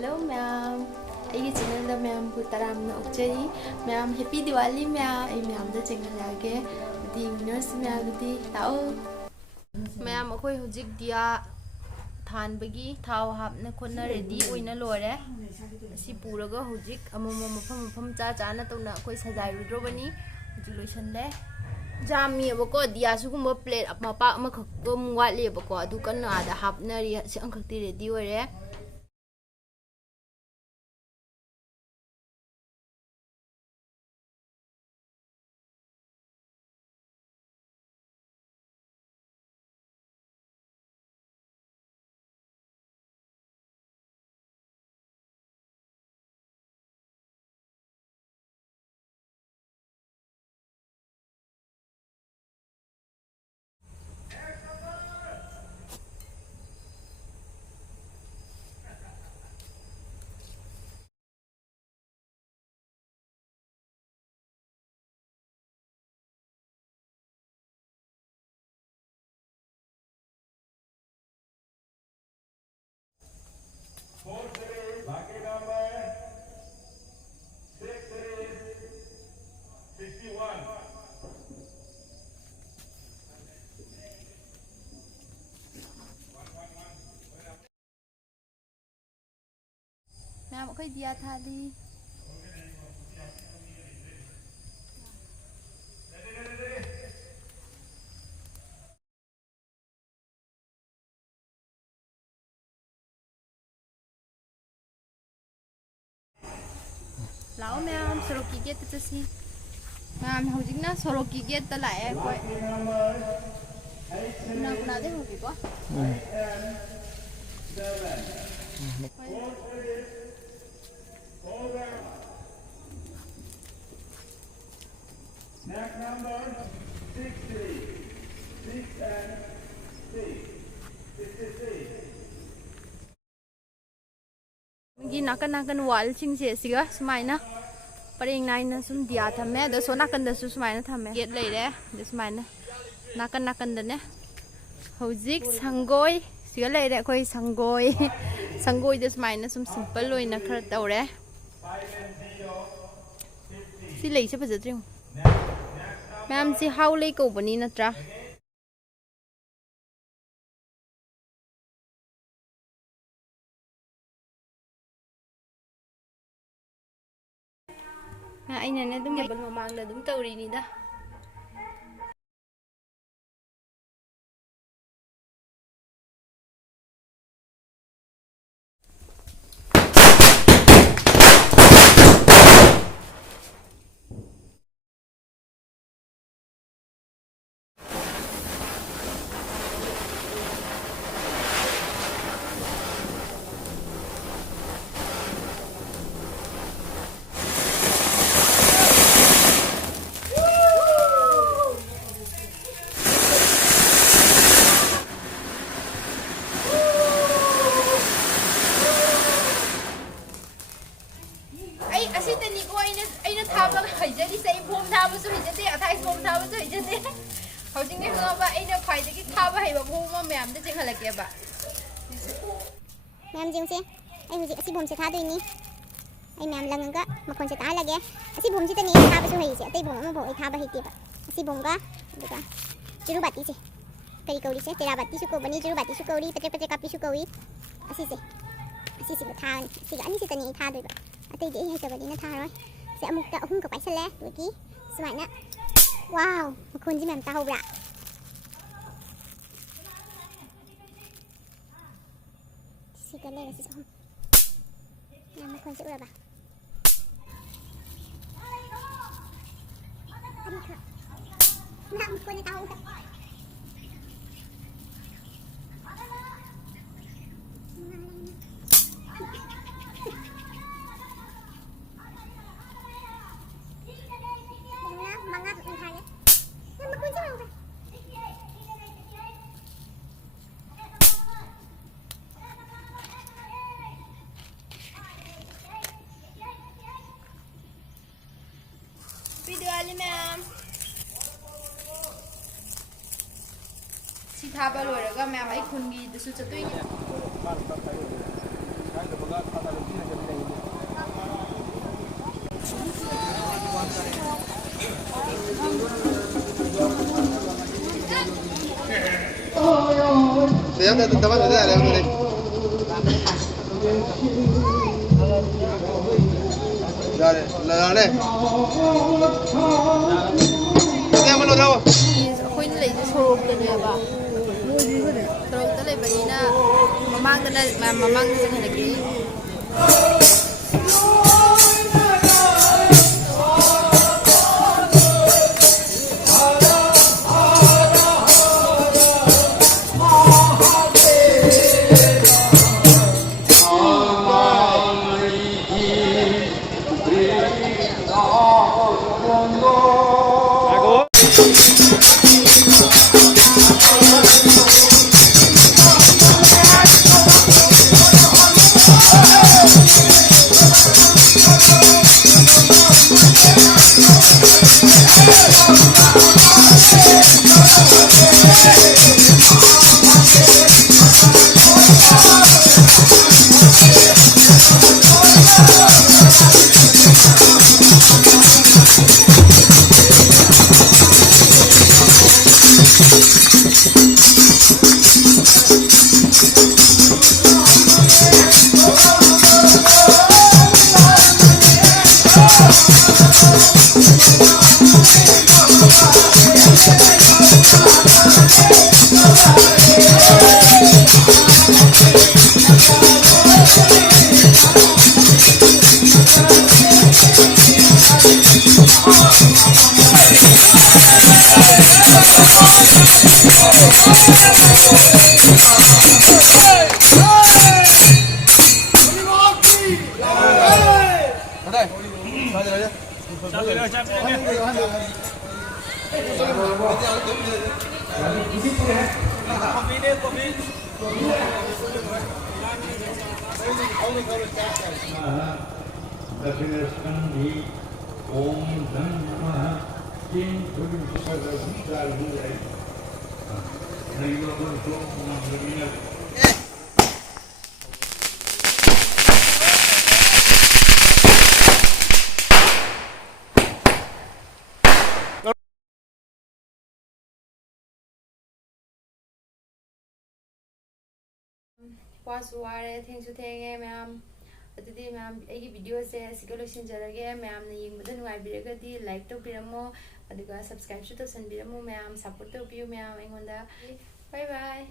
Hello ma'am. Ai channel da ma'am bu taram na ukchai. Ma'am happy Diwali ma'am. Ai ma'am da channel lage. Di winners ma'am di tao. Ma'am akoi hojik dia than bagi thau hap na khona ready oina lore. Si puraga hojik amama mafam cha cha na tona akoi sajai rudro bani. Hojik loisan le. Jami bako dia su gumba plate mapa amakak gum watli bako adu kan ada hap na ri si angkak ti ready ore. Ma'am akoi dia thali. Lão ma'am Soroki gate ta si. Ma'am hojik na Soroki gate ta lae koi. Na de hobi ko. Snack number 60, 6 and 6, 63. Magi nakan wall ching se siga sumai na pareng nai na sum dia thame da so nakan da su sumai na thame get lei re da sumai na nakan da ne hojik sangoi siga lei re koi sangoi da sumai na sum simple loi na khar taure si lei se phajatri ma'am si how lei ko bani natra aina ne dum yabal mamang da dum tawri ni da asitani ko aina thaba haijari sai bom thaba su hijate athai bom thaba su hijate hojing ne ba aina phai de ki thaba haiba bom ma ma'am de jing halake ba ma'am jing se ai hojik asi bom se tha doi ni ai ma'am lang ga makon se ta lage asi bom ji tani thaba su hai se atai bom ma bo ai thaba hai te ba asi bom ga duka jiru bati se kari kauri se tera bati su ko bani jiru bati su kauri patre patre kapi su kauri asi se tha si ga ani se tani tha doi ba atai de hai tabani na tha roi se amuk ta ahum ka paisa le duki sumai na wow makon ji ma'am ta ho bra si ka le si hom na makon se ura ba ani ka na makon ta ho Happy Diwali ma'am. Si thaba loiraga ma'am ai khungi dasu chatoi ꯌꯥꯝꯅ ꯇꯕ ꯅꯗꯥꯔꯦ ꯑꯗꯨꯗꯤ ꯌꯥꯔꯦ ꯂꯥꯔꯦ ꯀꯌꯥ ꯑꯃ ꯂꯣꯗꯥꯎ ꯑꯩꯈꯣꯏꯅ ꯂꯩꯁꯦ ꯁꯣꯔꯣꯛꯇꯅꯦꯕ ꯁꯣꯔꯣꯛꯇ ꯂꯩꯕꯅꯤꯅ ꯃꯃꯥꯡꯗ ꯆꯪꯍꯜꯂꯛꯀꯦ दक्षिणस्कंधी ओम धन नमः तीन थोड़ी वासु वारे थेंसु थेंगे मैम अदुदी मैम एगी वीडियो से सिको लोइसिनजरगे मैम ने येंगबदा नुंगाइबिरगदी लाइक तौबिरमो अदुगा सब्सक्राइब सु तौसनबिरमो मैम सपोर्ट तौबियु मैम एंगोंदा बाय बाय।